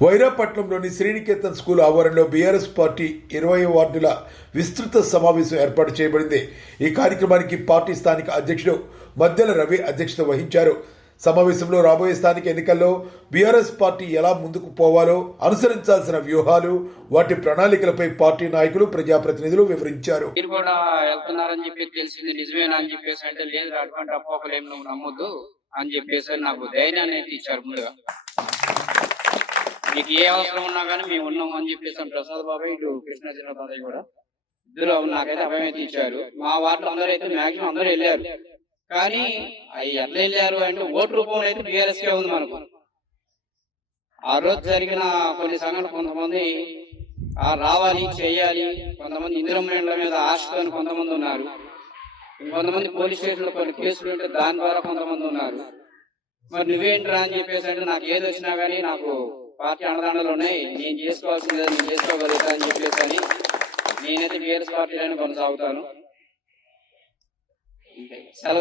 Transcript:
వైరాపట్నంలోని Sriniketan school ఆవరణలో BRS party 20 వార్డుల విస్తృత సమావేశం ఏర్పాటు చేయబడింది. ఈ కార్యక్రమానికి పార్టీ స్థానిక అధ్యక్షుడు మద్దెల రవి అధ్యక్షత వహించారు. సమావేశంలో రాబోయే స్థానిక ఎన్నికల్లో బీఆర్ఎస్ పార్టీ ఎలా ముందుకు పోవాలో, అనుసరించాల్సిన వ్యూహాలు, వాటి ప్రణాళికలపై పార్టీ నాయకులు, ప్రజాప్రతినిధులు వివరించారు. మీకు ఏ అవసరం ఉన్నా కానీ మేము ఉన్నాం అని చెప్పేసి ప్రసాద్ బాబాయ్ ఇటు కృష్ణాజిల్లా బాబాయ్ కూడా ఇద్దరు నాకైతే అభయమైతే ఇచ్చారు. మా వార్డులో అందరూ అయితే మాక్సిమం అందరూ వెళ్ళారు. కానీ అవి ఎట్లా వెళ్ళారు అంటే ఓటు రూపంలో అయితే బీఆర్ఎస్ కే ఉంది మనకు. ఆ రోజు జరిగిన కొన్ని సంఘటనలు కొంతమంది రావాలి చేయాలి, కొంతమంది ఇందిరమ్మ మీద ఆశతో కొంతమంది ఉన్నారు. ఇంకొంతమంది పోలీస్ స్టేషన్ లో కొన్ని కేసులు ఉంటే దాని ద్వారా కొంతమంది ఉన్నారు. మరి నువ్వేంట్రా అని చెప్పేసి అంటే నాకు ఏది వచ్చినా కానీ నాకు పార్టీ అండదండలు ఉన్నాయి, నేను చేసుకోవాల్సింది నేను చేసుకోగలుగుతా అని చెప్పేసి అని నేనైతే బీఆర్ఎస్ పార్టీలోనే కొనసాగుతాను. సెలవు.